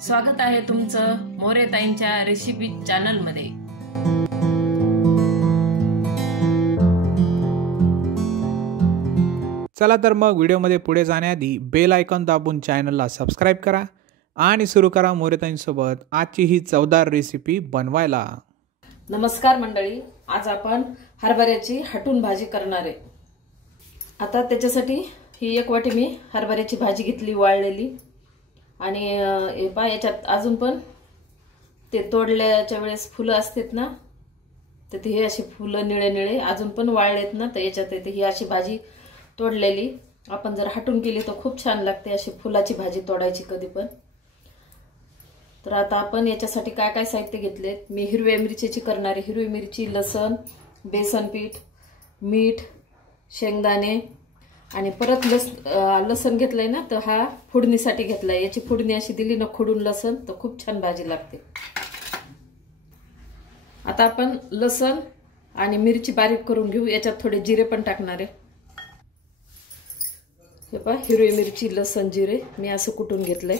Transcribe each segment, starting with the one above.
स्वागत आहे तुमचं मोरेताईंच्या रेसिपी चॅनल मध्ये। चला तर मग व्हिडिओमध्ये पुढे जाण्याआधी बेल आयकॉन दाबून चॅनलला सबस्क्राइब करा आणि सुरू करा मोरेताईंसोबत आजची ही चवदार रेसिपी बनवायला। नमस्कार मंडळी, आज आपण हरभऱ्याची हटून भाजी करणार आहे। आता त्याच्यासाठी ही एक वाटी मी हरभऱ्याची भाजी घेतली वाळलेली आणि हे पहा याच्यात अजून पण ते तोडल्याच्या वेळेस फुलं असतात ना, तर हे अशी फुलं निळे निळे अजून पण वाळलेत ना, तर याच्यात येते ही अशी भाजी तोडलेली। आपण जर हटून केली तर खूप छान लागते अशी फुलाची भाजी तोडायची कधी पण। तर आता आपण याच्यासाठी काय काय साहित्य घेतले, मी हिरव्या मिरचीची करणार आहे। हिरवी मिरची, लसण, बेसन पीठ, मीठ, शेंगदाणे आणि परत लसण घेतलंय ना, तर हा फोडणीसाठी घेतलाय। याची फोडणी अशी दिली ना खोडून लसण, तर खूप छान भाजी लागते। आता आपण लसण आणि मिरची बारीक करून घेऊ, याच्यात थोडे जिरे पण टाकणार आहे। हे पहा हिरवी मिरची, लसण, जिरे मी असं कुटून घेतलंय।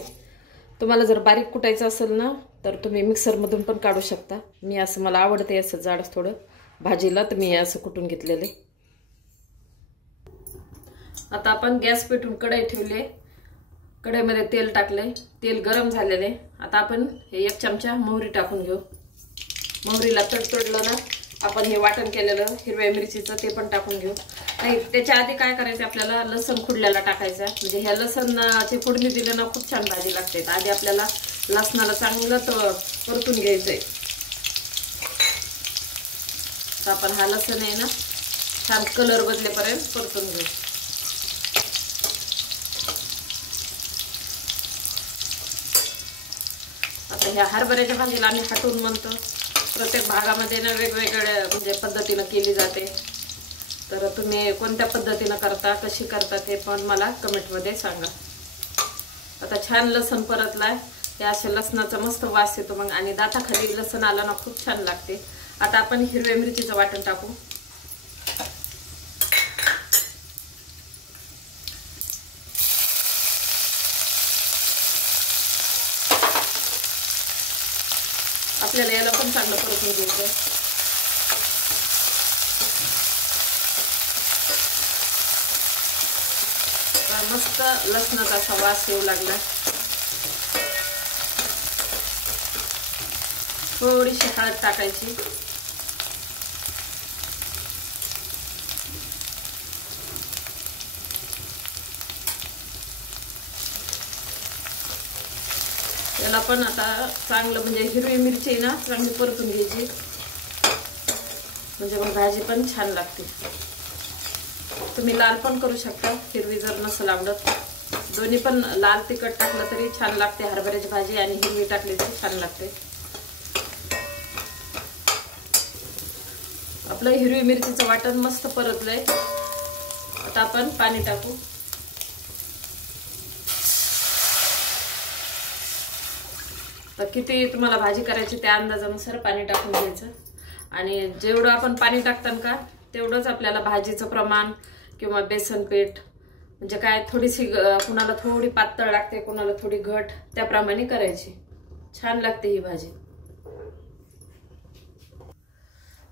तुम्हाला जर बारीक कुटायचं असेल ना तर तुम्ही मिक्सर मधून पण काढू शकता। मी असं मला आवडते असं जाड थोडं भाजीला, तर मी असं कुटून घेतलेले। आता आपण गॅस पेटवून कढई ठेवली, कढईमध्ये तेल टाकले, तेल गरम झालेले। आता आपण हे 1 चमचा मोहरी टाकून घेऊ। मोहरीला तडतडलं ना आपण हे वाटण केलेलं हिरव्या मिरचीचं ते पण टाकून घेऊ। नाही, त्याच्या आधी काय करायचं, आपल्याला लसण खुडल्याला टाकायचा, म्हणजे ह्या लसणाची फोडणी दिली ना खूप छान भाजी लागते। आधी आपल्याला लसणाला चांगलं परतून घ्यायचंय। तर आपण हा लसण आहे ना छान कलर बदलेपर्यंत परतून घेऊ। आता ह्या हरभऱ्याच्या भाजीला आम्ही हटून म्हणतो। प्रत्येक भागामध्ये ना वेगवेगळ्या म्हणजे पद्धतीने केली जाते, तर तुम्ही कोणत्या पद्धतीने करता, कशी करता ते पण मला कमेंट मध्ये सांगा। आता छान लसण परतलाय, या अशा लसणाचा मस्त वास येतो मग, आणि दाताखाली लसण आला ना खूप छान लागते। आता आपण हिरव्या मिरचीचं वाटण टाकू। आपल्याला याला पण चांगलं परतून घ्यायचं। मस्त लसणाचा असा वास येऊ लागला। थोडीशी हळद टाकायची। याला पण आता चांगलं म्हणजे हिरवी मिरची ना चांगली परतून घ्यायची, म्हणजे मग भाजी पण छान लागते। तुम्ही लाल पण करू शकता, हिरवी जर नसेल आवडत। दोन्ही पण लाल तिखट टाकलं तरी छान लागते हरभऱ्याची भाजी, आणि हिरवी टाकली तरी छान लागते। आपलं हिरवी मिरचीचं वाटण मस्त परतलंय। आता आपण पाणी टाकू। तर किती तुम्हाला भाजी करायची त्या अंदाजानुसार पाणी टाकून घ्यायचं, आणि जेवढं आपण पाणी टाकताना का तेवढंच आपल्याला भाजीचं प्रमाण किंवा बेसन पीठ म्हणजे काय थोडीशी कुणाला थोडी पातळ लागते, कुणाला थोडी घट, त्याप्रमाणे करायची। छान लागते ही भाजी।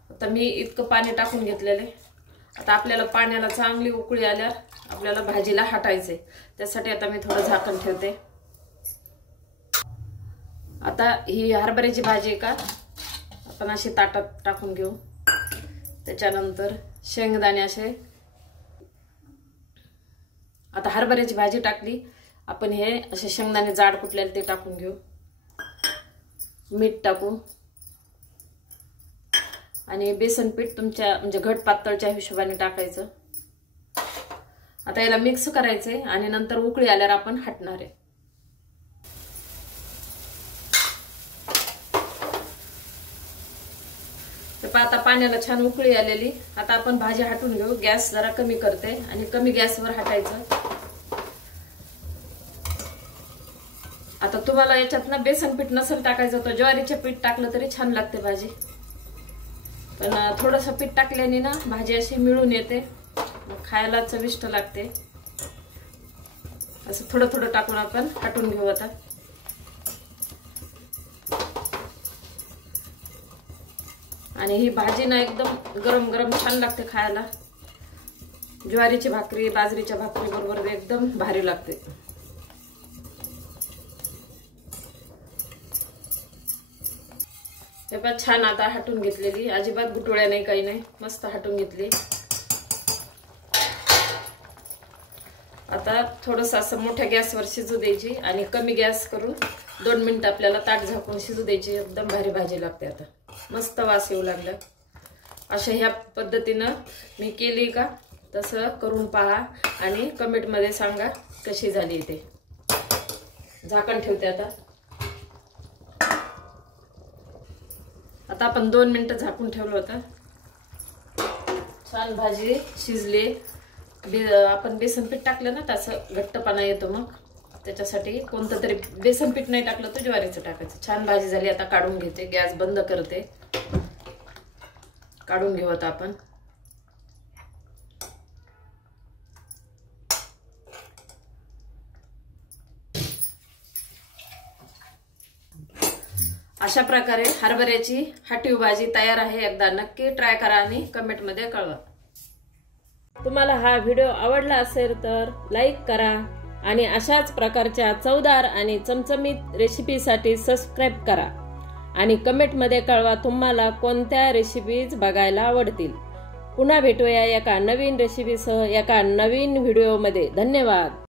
आता मी इतकं पाणी टाकून घेतलेले। आता आपल्याला पाण्याला चांगली उकळी आल्यावर आपल्याला भाजीला हटायचंय, त्यासाठी आता मी थोडं झाकण ठेवते। आता ही हरभऱ्याची भाजी का आपण अशी ताटात टाकून घेऊ। त्याच्यानंतर शेंगदाणे असे, आता हरभऱ्याची भाजी टाकली, आपण हे असे शेंगदाणे जाड कुटलेले ते टाकून घेऊ। मीठ टाकू, आणि बेसन पीठ तुमच्या म्हणजे घट पातळच्या हिशोबाने टाकायचं। आता याला मिक्स करायचंय, आणि नंतर उकळी आल्यावर आपण हटणार आहे। आता पाण्याला छान उकळी आलेली। आता आपण भाजी हटून घेऊ। गॅस जरा कमी करते आणि कमी गॅसवर हटायचं। आता तुम्हाला याच्यात ना बेसन पीठ नसेल टाकायचं तर ज्वारीचे पीठ टाकलं तरी छान लागते भाजी, पण थोडंसं पीठ टाकल्याने ना भाजी अशी मिळून येते, खायला चविष्ट लागते। असं थोडं थोडं टाकून आपण हटून घेऊ। आता आणि ही भाजी ना एकदम गरम गरम छान लागते खायला. ज्वारीची भाकरी, बाजरीच्या भाकरी बरोबर एकदम भारी लागते. हे पण छान आता हटून घेतलेली, अजिबात गुटुळ्या नाही, काही नाही, मस्त हटून घेतली. आता थोडंसं असं मोठ्या गॅसवर शिजू द्यायची आणि कमी गॅस करून 2 मिनिटं आपल्याला ताट झाकून शिजू द्यायची. एकदम भारी भाजी लागते. आता मस्त वास येऊ लागला. अशा ह्या पद्धतीनं मी केली का तसं करून पहा आणि कमेंटमध्ये सांगा कशी झाली ते. झाकण ठेवते आता. आता आपण 2 मिनिटं झाकून ठेवलं होतं. छान भाजी शिजली. आपण बेसन पीठ टाकलं ना तसं घट्टपणा येतो. मग त्याच्यासाठी कोणतं तरी बेसन पीठ नाही टाकलं तर ज्वारीचं टाकायचं. छान भाजी झाली. आता काढून घेते. गॅस बंद करते. काढून घेऊ आता आपण. अशा प्रकारे हरभऱ्याची हाटीव भाजी तयार आहे. एकदा नक्की ट्राय करा आणि कमेंटमध्ये कळवा. तुम्हाला हा व्हिडिओ आवडला असेल तर लाईक करा आणि अशाच प्रकारच्या चवदार आणि चमचमीत रेसिपीसाठी सबस्क्राईब करा आणि कमेंटमध्ये कळवा तुम्हाला कोणत्या रेसिपीज बघायला आवडतील. पुन्हा भेटूया एका नवीन रेसिपीसह एका नवीन व्हिडिओमध्ये. धन्यवाद.